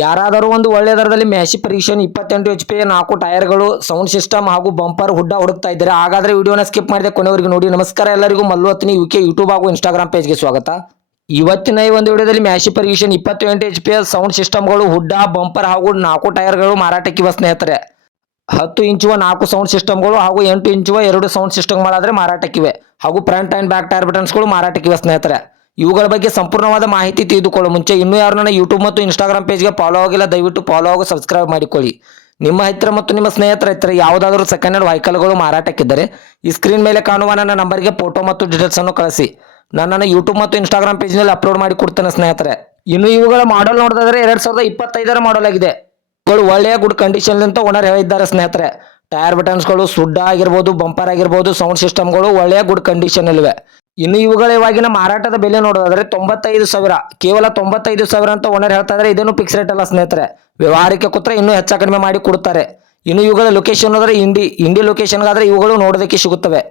ಯಾರಾದರೂ ಒಂದು ಒಳ್ಳೆಯ ದರದಲ್ಲಿ ಮ್ಯಾಸಿ ಪರೀಕ್ಷನ್ 28 HP 4 ಟೈರ್ಗಳು ಸೌಂಡ್ ಸಿಸ್ಟಮ್ ಹಾಗೂ ಬಂಪರ್ ಹುಡ್ಡ ಹುಡುಕ್ತಾ ಇದ್ದಾರೆ. ಹಾಗಾದ್ರೆ ವಿಡಿಯೋನ ಸ್ಕಿಪ್ ಮಾಡಿದೆ ಕೊನೆವರೆಗೂ ನೋಡಿ. ನಮಸ್ಕಾರ ಎಲ್ಲರಿಗೂ, ಮಲ್ಲು ಹತ್ನಿ ಯುಕೆ ಯೂಟ್ಯೂಬ್ ಹಾಗೂ ಇನ್ಸ್ಟಾಗ್ರಾಮ್ ಪೇಜ್ಗೆ ಸ್ವಾಗತ. ಇವತ್ತಿನ ಈ ಒಂದು ವಿಡಿಯೋದಲ್ಲಿ ಮ್ಯಾಸಿ ಪರೀಕ್ಷನ್ 28 HP ಸೌಂಡ್ ಸಿಸ್ಟಮ್ಗಳು, ಹುಡ್ಡ, ಬಂಪರ್ ಹಾಗೂ 4 ಟೈರ್ಗಳು ಮಾರಾಟಕ್ಕಿವೆ ಸ್ನೇಹಿತರೆ. 10 ಇಂಚುವ 4 ಸೌಂಡ್ ಸಿಸ್ಟಮ್ಗಳು ಹಾಗೂ 8 ಇಂಚುವ 2 ಸೌಂಡ್ ಸಿಸ್ಟಮ್ಗಳಾದರೆ ಮಾರಾಟಕ್ಕಿವೆ. ಹಾಗೂ ಫ್ರಂಟ್ ಅಂಡ್ ಬ್ಯಾಕ್ ಟೈರ್ ಬಟನ್ಸ್ಗಳು ಮಾರಾಟಕ್ಕಿವೆ ಸ್ನೇಹಿತರೆ. ಇವುಗಳ ಬಗ್ಗೆ ಸಂಪೂರ್ಣವಾದ ಮಾಹಿತಿ ತಿಳಿದುಕೊಳ್ಳೋ ಮುಂಚೆ ಇನ್ನೂ ಯಾರು ನನ್ನ ಯೂಟ್ಯೂಬ್ ಮತ್ತು ಇನ್ಸ್ಟಾಗ್ರಾಮ್ ಪೇಜ್ಗೆ ಫಾಲೋ ಆಗಿಲ್ಲ, ದಯವಿಟ್ಟು ಫಾಲೋ ಹಾಗೂ ಸಬ್ಸ್ಕ್ರೈಬ್ ಮಾಡಿಕೊಳ್ಳಿ. ನಿಮ್ಮ ಹತ್ತಿರ ಮತ್ತು ನಿಮ್ಮ ಸ್ನೇಹಿತರ ಹತ್ತಿರ ಯಾವುದಾದರೂ ಸೆಕೆಂಡ್ ಹ್ಯಾಂಡ್ ವೆಹಿಕಲ್ಗಳು ಮಾರಾಟಕ್ಕಿದ್ದರೆ ಈ ಸ್ಕ್ರೀನ್ ಮೇಲೆ ಕಾಣುವ ನನ್ನ ನಂಬರ್ಗೆ ಫೋಟೋ ಮತ್ತು ಡೀಟೇಲ್ಸ್ ಅನ್ನು ಕಳಿಸಿ. ನನ್ನ ಯೂಟ್ಯೂಬ್ ಮತ್ತು ಇನ್ಸ್ಟಾಗ್ರಾಮ್ ಪೇಜ್ನಲ್ಲಿ ಅಪ್ಲೋಡ್ ಮಾಡಿ ಕೊಡ್ತೇನೆ ಸ್ನೇಹಿತರೆ. ಇನ್ನು ಇವುಗಳ ಮಾಡಲ್ ನೋಡಿದ್ರೆ 2025ರ ಮಾಡಲ್ ಆಗಿದೆ. ಇವುಗಳು ಒಳ್ಳೆಯ ಗುಡ್ ಕಂಡೀಷನ್ ಅಂತ ಓನರ್ ಹೇಳಿದ್ದಾರೆ ಸ್ನೇಹಿತರೆ. ಟೈರ್ ಬಟನ್ಸ್ಗಳು, ಸುಡ್ಡ ಆಗಿರ್ಬೋದು, ಬಂಪರ್ ಆಗಿರ್ಬೋದು, ಸೌಂಡ್ ಸಿಸ್ಟಮ್ಗಳು ಒಳ್ಳೆಯ ಗುಡ್ ಕಂಡೀಷನ್ ಇವೆ. ಇನ್ನು ಇವುಗಳ ಇವಾಗಿನ ಮಾರಾಟದ ಬೆಲೆ ನೋಡೋದಾದ್ರೆ 95,000, ಕೇವಲ 95,000 ಅಂತ ಓನರ್ ಹೇಳ್ತಾ ಇದ್ದಾರೆ. ಇದೇನು ಫಿಕ್ಸ್ ರೇಟ್ ಅಲ್ಲ ಸ್ನೇಹಿತರೆ, ವ್ಯವಹಾರಕ್ಕೆ ಕೂತ್ರೆ ಇನ್ನೂ ಹೆಚ್ಚು ಕಡಿಮೆ ಮಾಡಿ ಕೊಡ್ತಾರೆ. ಇನ್ನು ಇವುಗಳ ಲೊಕೇಶನ್ ಹೋದ್ರೆ ಇಂಡಿ ಲೊಕೇಶನ್ಗಾದ್ರೆ ಇವುಗಳು ನೋಡೋದಕ್ಕೆ ಸಿಗುತ್ತವೆ.